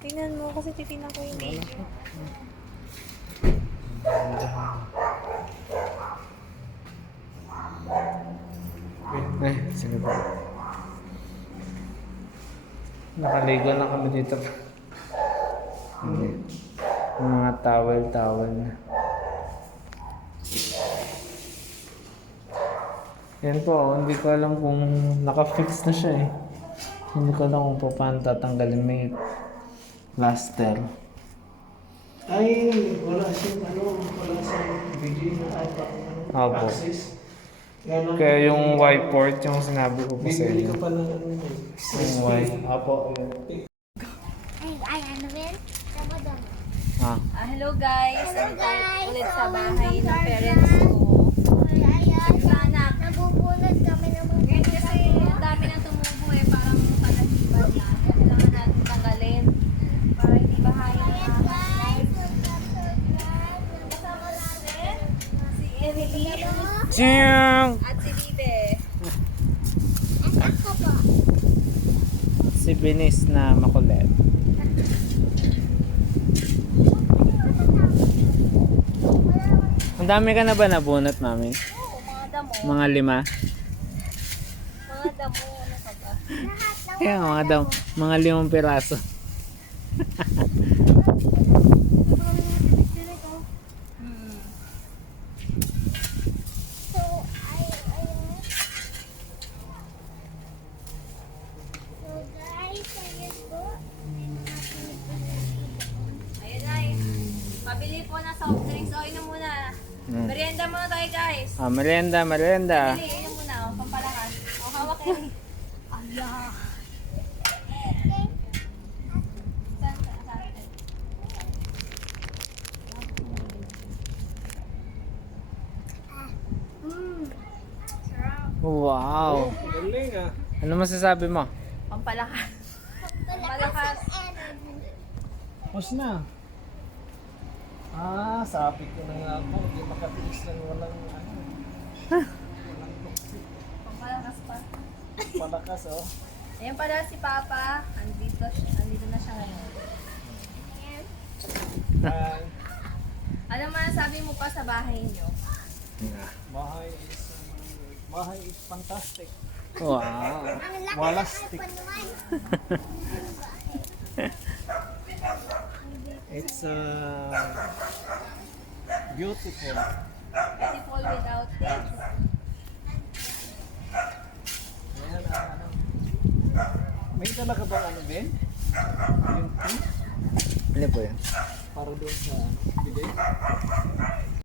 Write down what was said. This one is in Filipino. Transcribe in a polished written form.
Tingnan mo kasi titignan ko yung video. Sige po. Nakaligo na kami dito. Hindi. Yung mga towel na. Yan po, hindi ko alam kung naka-fix na siya eh. Hindi ko alam kung paano tatanggalin. May plaster. Ay, wala siyang video na Opo. access. Kaya yung Y port yung sinabi ko po sa Bibili inyo. ko pa ng ano yun. Yung Y. Opo. Ay, ano Ben? Tama doon. Hello guys! Nandito ulit sa bahay ng parents ko. Ayan. Anak, Nabubunod kami ng mga ngayon kasi ang dami nang tumubo eh, parang palagiban na. Kailangan natin tanggalin para hindi bahayin ang mga guys. kasama natin. Si Emily Ching! at si Bibe. Anak ka ba? Si Binis na makulit. Ang dami ka na ba nabunot, mami? Oo, mga damo. Mga 5? Mga damo, ano ka ba? Kaya mga 5 piraso. Hmm. So, ayun. So, guys, ayun po. Ayun ay. Pabili po na soft drinks. O, inom muna. Merienda muna tayo guys. Merienda. Pabili, inom muna. O, pampalakas. O, hawak kayo. Allah. Saan? Sarap. Wow! Galing ah. Ano masasabi mo? Pampalakas. Pampalakas. Tapos na. Sabi ko na nga po, hindi makatiis lang walang ano. Walang toxic. Pampalakas pa. Malakas oh. Ayan pala si Papa. Andito na siya ngayon. Ay, Ano masasabi mo pa sa bahay niyo? bahay is fantastic. Wow! Ang laki Walastic. pa naman. It's beautiful. Beautiful without kids. Ayan ano. May talaga bang ano Ben? Yung tea? Ano po yan? Para doon sa ano, bigay?